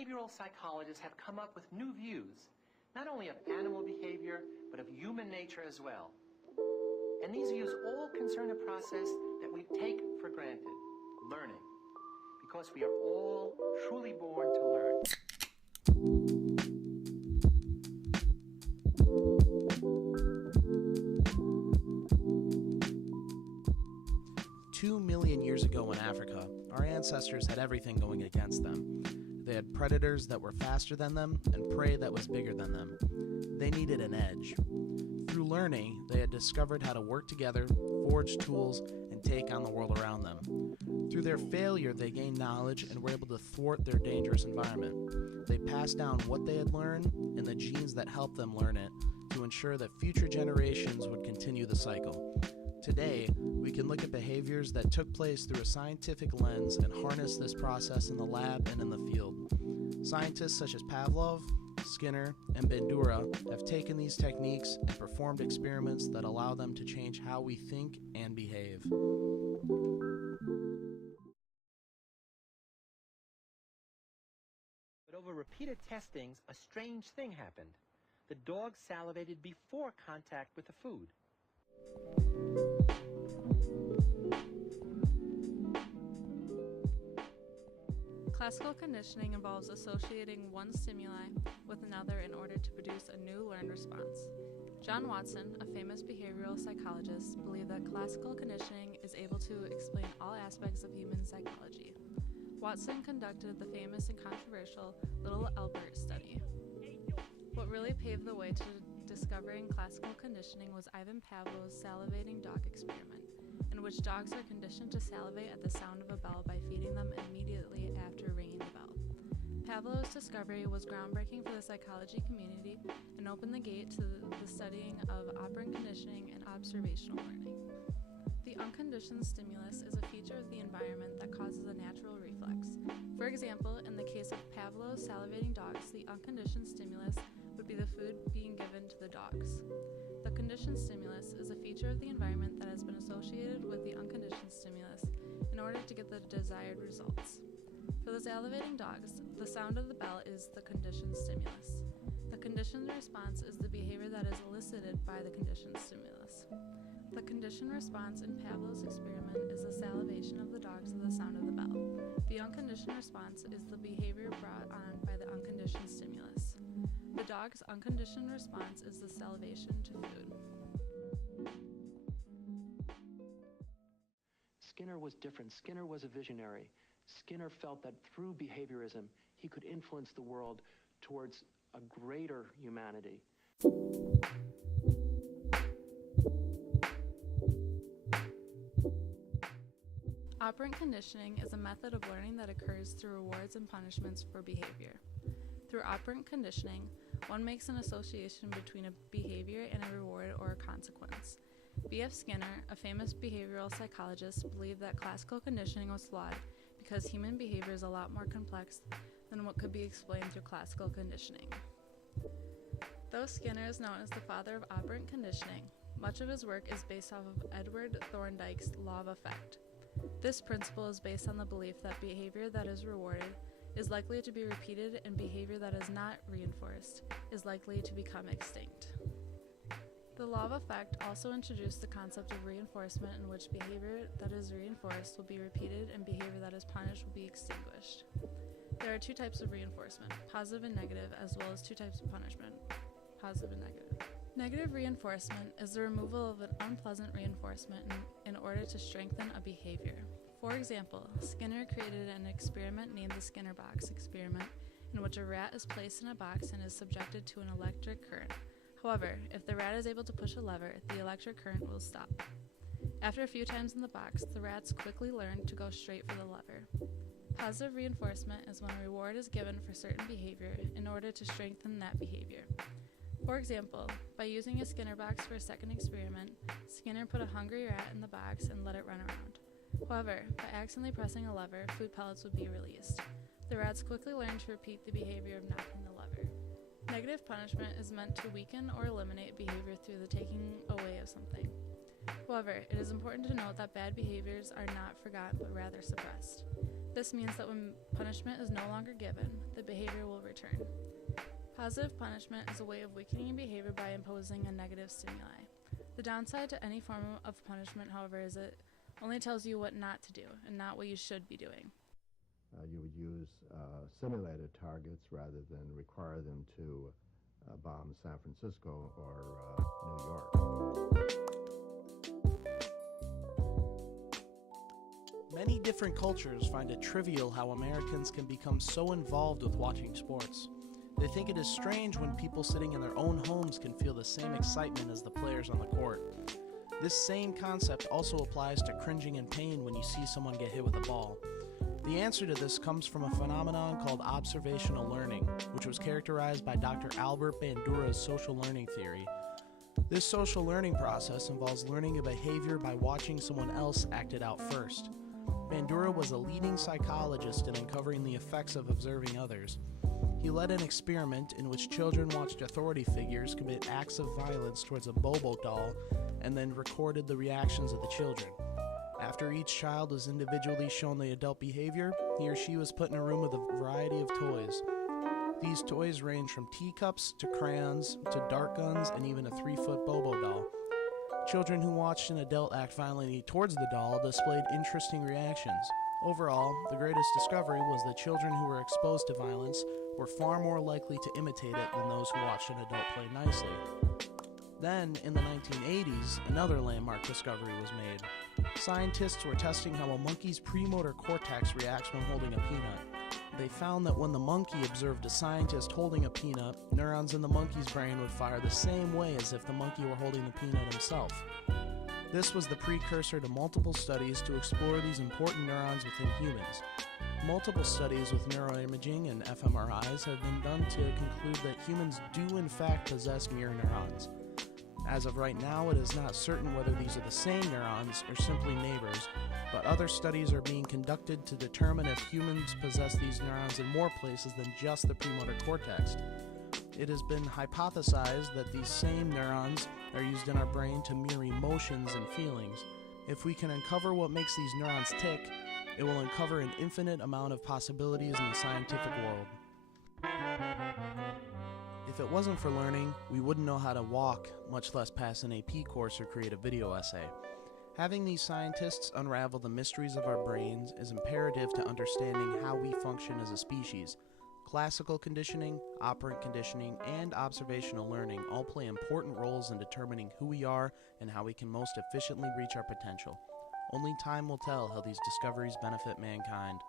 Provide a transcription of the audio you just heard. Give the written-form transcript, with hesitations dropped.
behavioral psychologists have come up with new views, not only of animal behavior, but of human nature as well. And these views all concern a process that we take for granted, learning, because we are all truly born to learn. 2 million years ago in Africa, our ancestors had everything going against them. They had predators that were faster than them and prey that was bigger than them. They needed an edge. Through learning, they had discovered how to work together, forge tools, and take on the world around them. Through their failure, they gained knowledge and were able to thwart their dangerous environment. They passed down what they had learned and the genes that helped them learn it to ensure that future generations would continue the cycle. Today, we can look at behaviors that took place through a scientific lens and harness this process in the lab and in the field. Scientists such as Pavlov, Skinner, and Bandura have taken these techniques and performed experiments that allow them to change how we think and behave. But over repeated testings, a strange thing happened. The dog salivated before contact with the food. Classical conditioning involves associating one stimuli with another in order to produce a new learned response. John Watson, a famous behavioral psychologist, believed that classical conditioning is able to explain all aspects of human psychology. Watson conducted the famous and controversial Little Albert study. What really paved the way to discovering classical conditioning was Ivan Pavlov's salivating dog experiment, in which dogs are conditioned to salivate at the sound of a bell by feeding them immediately after ringing the bell. Pavlov's discovery was groundbreaking for the psychology community and opened the gate to the studying of operant conditioning and observational learning. The unconditioned stimulus is a feature of the environment that causes a natural reflex. For example, in the case of Pavlov's salivating dogs, the unconditioned stimulus would be the food being given to the dogs. The conditioned stimulus is a feature of the environment that has been associated with the unconditioned stimulus in order to get the desired results. For the salivating dogs, the sound of the bell is the conditioned stimulus. The conditioned response is the behavior that is elicited by the conditioned stimulus. The conditioned response in Pavlov's experiment is the salivation of the dogs to the sound of the bell. The unconditioned response is the behavior brought on by the unconditioned stimulus. The dog's unconditioned response is the salivation to food. Skinner was different. Skinner was a visionary. Skinner felt that through behaviorism, he could influence the world towards a greater humanity. Operant conditioning is a method of learning that occurs through rewards and punishments for behavior. Through operant conditioning, one makes an association between a behavior and a reward or a consequence. B.F. Skinner, a famous behavioral psychologist, believed that classical conditioning was flawed because human behavior is a lot more complex than what could be explained through classical conditioning. Though Skinner is known as the father of operant conditioning, much of his work is based off of Edward Thorndike's law of effect. This principle is based on the belief that behavior that is rewarded is likely to be repeated and behavior that is not reinforced is likely to become extinct. The law of effect also introduced the concept of reinforcement, in which behavior that is reinforced will be repeated and behavior that is punished will be extinguished. There are two types of reinforcement, positive and negative, as well as two types of punishment, positive and negative. Negative reinforcement is the removal of an unpleasant reinforcement in order to strengthen a behavior. For example, Skinner created an experiment named the Skinner box experiment, in which a rat is placed in a box and is subjected to an electric current. However, if the rat is able to push a lever, the electric current will stop. After a few times in the box, the rats quickly learn to go straight for the lever. Positive reinforcement is when a reward is given for certain behavior in order to strengthen that behavior. For example, by using a Skinner box for a second experiment, Skinner put a hungry rat in the box and let it run around. However, by accidentally pressing a lever, food pellets would be released. The rats quickly learned to repeat the behavior of knocking the lever. Negative punishment is meant to weaken or eliminate behavior through the taking away of something. However, it is important to note that bad behaviors are not forgotten but rather suppressed. This means that when punishment is no longer given, the behavior will return. Positive punishment is a way of weakening behavior by imposing a negative stimuli. The downside to any form of punishment, however, is it only tells you what not to do and not what you should be doing. You would use simulated targets rather than require them to bomb San Francisco or New York. Many different cultures find it trivial how Americans can become so involved with watching sports. They think it is strange when people sitting in their own homes can feel the same excitement as the players on the court. This same concept also applies to cringing in pain when you see someone get hit with a ball. The answer to this comes from a phenomenon called observational learning, which was characterized by Dr. Albert Bandura's social learning theory. This social learning process involves learning a behavior by watching someone else act it out first. Bandura was a leading psychologist in uncovering the effects of observing others. He led an experiment in which children watched authority figures commit acts of violence towards a Bobo doll and then recorded the reactions of the children. After each child was individually shown the adult behavior, he or she was put in a room with a variety of toys. These toys range from teacups to crayons to dart guns and even a 3-foot Bobo doll. Children who watched an adult act violently towards the doll displayed interesting reactions. Overall, the greatest discovery was that children who were exposed to violence were far more likely to imitate it than those who watched an adult play nicely. Then, in the 1980s, another landmark discovery was made. Scientists were testing how a monkey's premotor cortex reacts when holding a peanut. They found that when the monkey observed a scientist holding a peanut, neurons in the monkey's brain would fire the same way as if the monkey were holding the peanut himself. This was the precursor to multiple studies to explore these important neurons within humans. Multiple studies with neuroimaging and fMRIs have been done to conclude that humans do in fact possess mirror neurons. As of right now, it is not certain whether these are the same neurons or simply neighbors, but other studies are being conducted to determine if humans possess these neurons in more places than just the premotor cortex. It has been hypothesized that these same neurons are used in our brain to mirror emotions and feelings. If we can uncover what makes these neurons tick, it will uncover an infinite amount of possibilities in the scientific world. If it wasn't for learning, we wouldn't know how to walk, much less pass an AP course or create a video essay. Having these scientists unravel the mysteries of our brains is imperative to understanding how we function as a species. Classical conditioning, operant conditioning, and observational learning all play important roles in determining who we are and how we can most efficiently reach our potential. Only time will tell how these discoveries benefit mankind.